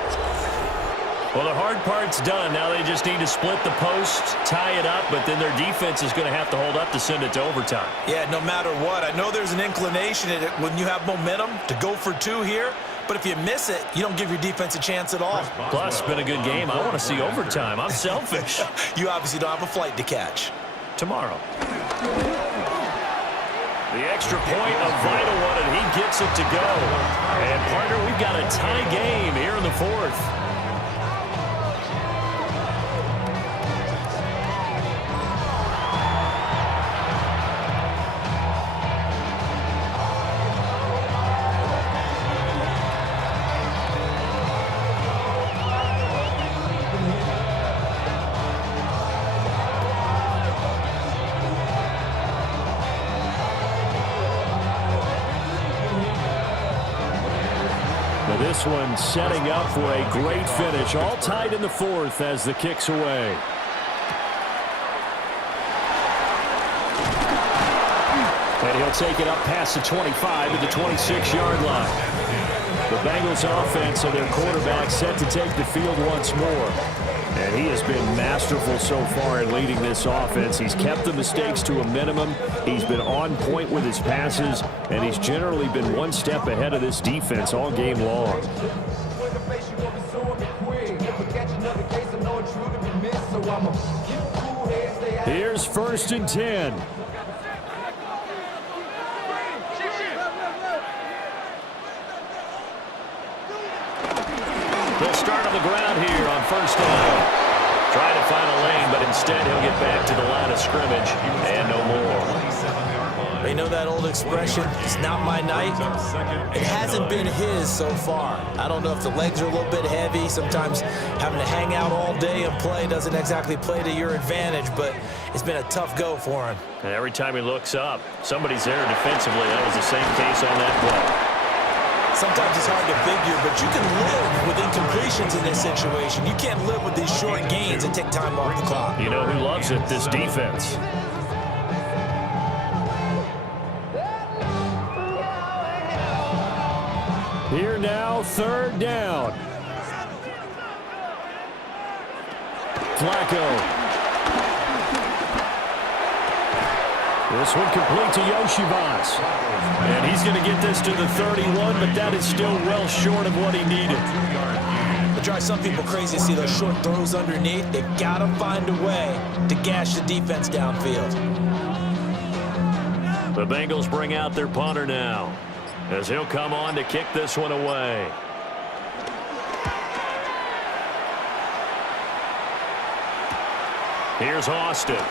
Well, the hard part's done. Now they just need to split the post, tie it up, but then their defense is going to have to hold up to send it to overtime. Yeah, no matter what. I know there's an inclination in it when you have momentum to go for 2 here, but if you miss it, you don't give your defense a chance at all. Plus, it's been a good game. I want to see overtime. I'm selfish. You obviously don't have a flight to catch. Tomorrow. The extra point, a vital one, and he gets it to go. And, partner, we've got a tie game here in the 4th. This one setting up for a great finish. All tied in the 4th as the kick's away. And he'll take it up past the 25 to the 26-yard line. The Bengals offense and their quarterback set to take the field once more. And he has been masterful so far in leading this offense. He's kept the mistakes to a minimum. He's been on point with his passes, and he's generally been one step ahead of this defense all game long. Here's first and 10. They'll start on the ground here on first down. Trying to find a lane, but instead he'll get back to the line of scrimmage and no more. They know that old expression, it's not my night. It hasn't been his so far. I don't know if the legs are a little bit heavy. Sometimes having to hang out all day and play doesn't exactly play to your advantage, but it's been a tough go for him. And every time he looks up, somebody's there defensively. That was the same case on that play. Sometimes it's hard to figure, but you can live with incompletions in this situation. You can't live with these short gains and take time off the clock. You know who loves it? This defense. Here now, third down. Flacco. This one complete to Yoshivas. And he's going to get this to the 31, but that is still well short of what he needed. It drives some people crazy to see those short throws underneath. They've got to find a way to gash the defense downfield. The Bengals bring out their punter now, as he'll come on to kick this one away. Here's Austin.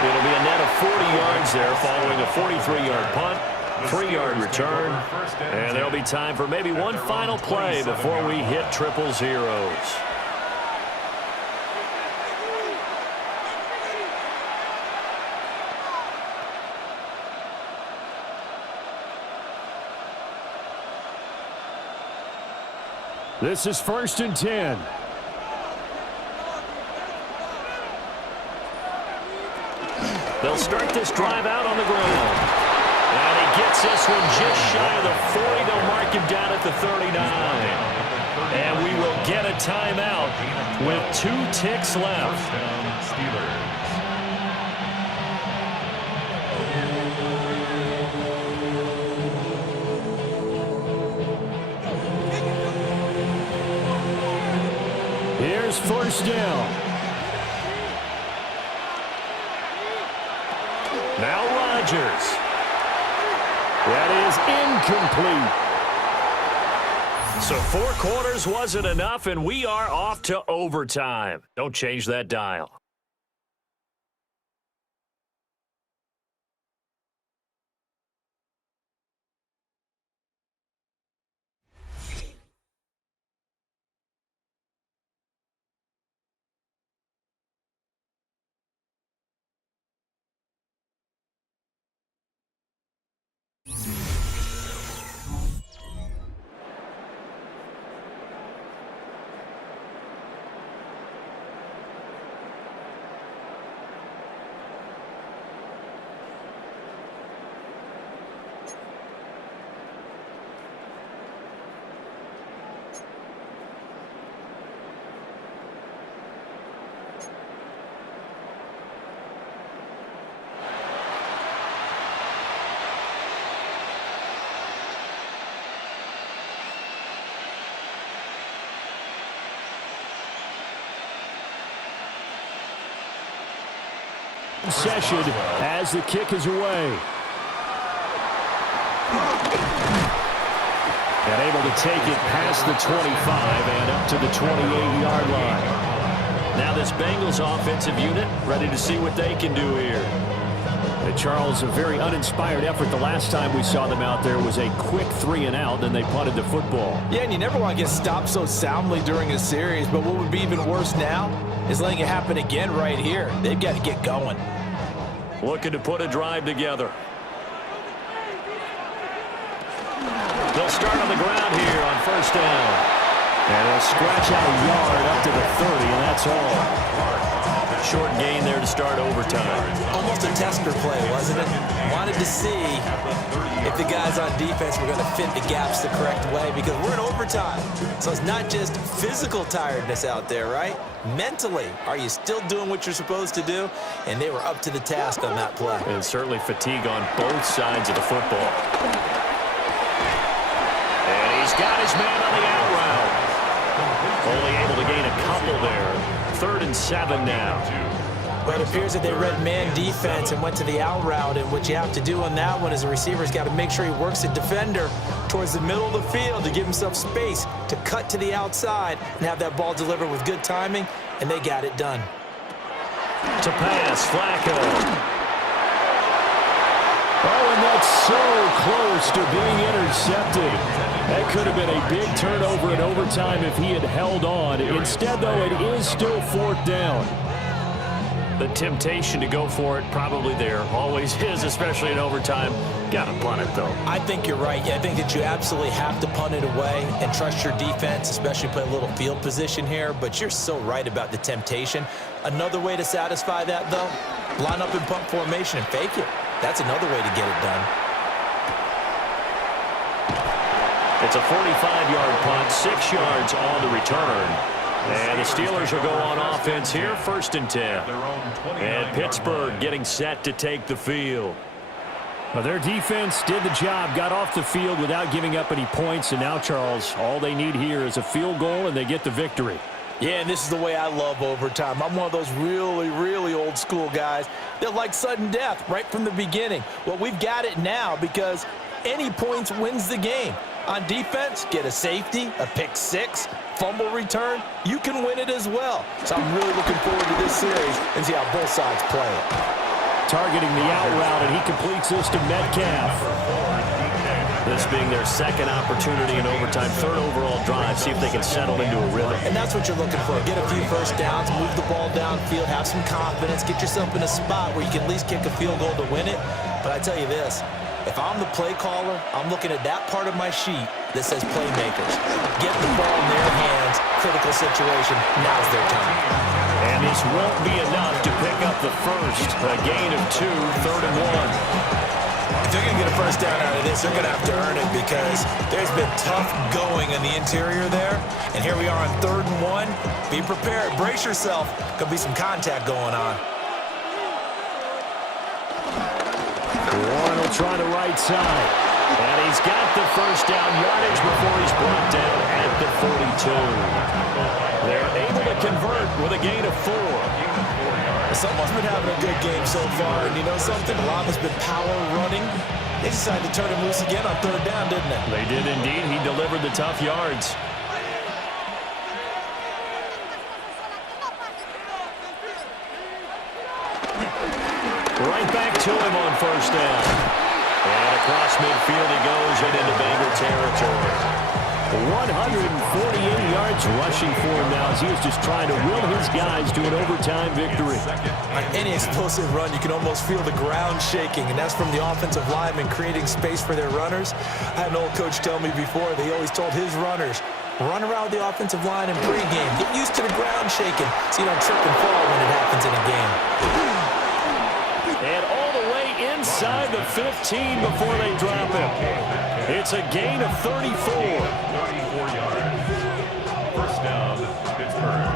It'll be a net of 40 yards there following a 43-yard punt, 3-yard return, and there'll be time for maybe one final play before we hit triple zeros. This is first and 10. They'll start this drive out on the ground. And he gets this one just shy of the 40. They'll mark him down at the 39. And we will get a timeout with 2 ticks left. Here's first down. Now Rodgers. That is incomplete. So 4 quarters wasn't enough, and we are off to overtime. Don't change that dial. Session as the kick is away. And able to take it past the 25 and up to the 28-yard line. Now this Bengals offensive unit ready to see what they can do here. And Charles, a very uninspired effort. The last time we saw them out there was a quick 3-and-out, then they punted the football. Yeah, and you never want to get stopped so soundly during a series, but what would be even worse now is letting it happen again right here. They've got to get going. Looking to put a drive together. They'll start on the ground here on first down. And they'll scratch out a yard up to the 30, and that's all. Short gain there to start overtime. Almost a tester play, wasn't it? Wanted to see if the guys on defense were going to fit the gaps the correct way, because we're in overtime. So it's not just physical tiredness out there, right? Mentally, are you still doing what you're supposed to do? And they were up to the task on that play. And certainly fatigue on both sides of the football. And he's got his man on the out route. Only able to gain a couple there. 3rd and 7 now. Well, it appears that they read man defense and went to the out route, and what you have to do on that one is the receiver's got to make sure he works the defender towards the middle of the field to give himself space to cut to the outside and have that ball delivered with good timing, and they got it done. To pass, Flacco. Oh, and that's so close to being intercepted. That could have been a big turnover in overtime if he had held on. Instead, though, it is still 4th down. The temptation to go for it probably there. Always is, especially in overtime. Got to punt it, though. I think you're right. I think that you absolutely have to punt it away and trust your defense, especially play a little field position here. But you're so right about the temptation. Another way to satisfy that, though, line up in punt formation and fake it. That's another way to get it done. It's a 45-yard punt, 6 yards on the return. And the Steelers will go on offense here, 1st and 10. And Pittsburgh getting set to take the field. Well, their defense did the job, got off the field without giving up any points. And now, Charles, all they need here is a field goal, and they get the victory. Yeah, and this is the way I love overtime. I'm one of those really, really old school guys that like sudden death right from the beginning. Well, we've got it now because any points wins the game. On defense, get a safety, a pick six, fumble return, you can win it as well. So I'm really looking forward to this series and see how both sides play it. Targeting the out route, and he completes this to Metcalf. This being their second opportunity in overtime, 3rd overall drive, see if they can settle into a rhythm. And that's what you're looking for. Get a few first downs, move the ball downfield, have some confidence, get yourself in a spot where you can at least kick a field goal to win it. But I tell you this, if I'm the play caller, I'm looking at that part of my sheet that says playmakers. Get the ball in their hands, critical situation, now's their time. And this won't be enough to pick up the first. A gain of 2, 3rd and 1. If they're going to get a first down out of this, they're going to have to earn it because there's been tough going in the interior there. And here we are on 3rd and 1. Be prepared. Brace yourself. Could be some contact going on. Warren will try the right side. And he's got the first down yardage before he's brought down at the 42. They're able to convert with a gain of 4. Someone's been having a good game so far, and you know something? A lot has been power running. They decided to turn him loose again on 3rd down, didn't they? They did indeed. He delivered the tough yards. Right back to him on 1st down. And across midfield he goes and into Bengal territory. 148 yards rushing for him now as he was just trying to will his guys to an overtime victory. On any explosive run, you can almost feel the ground shaking, and that's from the offensive linemen creating space for their runners. I had an old coach tell me before, they always told his runners, run around the offensive line in pregame. Get used to the ground shaking so you don't trip and fall when it happens in a game. And all the way inside the 15 before they drop him. It's a gain of 34. 34 yards. First down, Pittsburgh.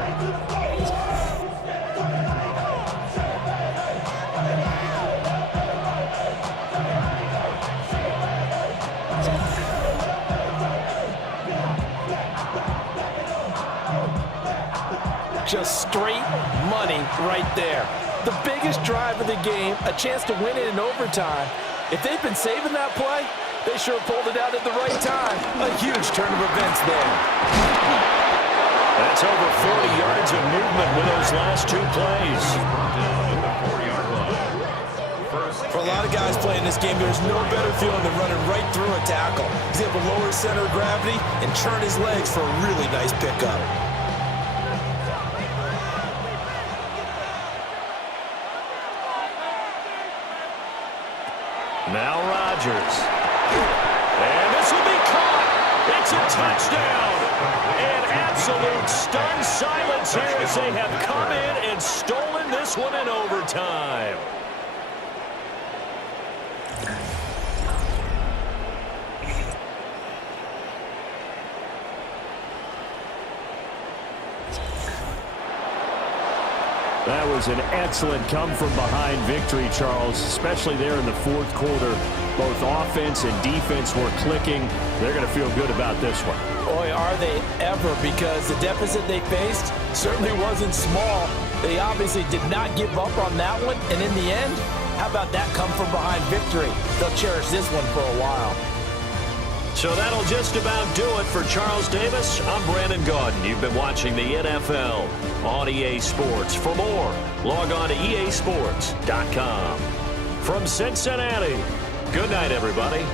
Just straight money right there. The biggest drive of the game, a chance to win it in overtime. If they've been saving that play, they sure pulled it out at the right time. A huge turn of events there. That's over 40 yards of movement with those last 2 plays. For a lot of guys playing this game, there's no better feeling than running right through a tackle. He's able to lower his center of gravity and churn his legs for a really nice pickup. Now Rodgers. And this will be caught. It's a touchdown. And absolute stunned silence here as they have come in and stolen this one in overtime. That was an excellent come-from-behind victory, Charles, especially there in the 4th quarter. Both offense and defense were clicking. They're going to feel good about this one. Boy, are they ever, because the deficit they faced certainly wasn't small. They obviously did not give up on that one, and in the end, how about that come-from-behind victory? They'll cherish this one for a while. So that'll just about do it for Charles Davis. I'm Brandon Gaudin. You've been watching the NFL on EA Sports. For more, log on to easports.com. From Cincinnati, good night, everybody.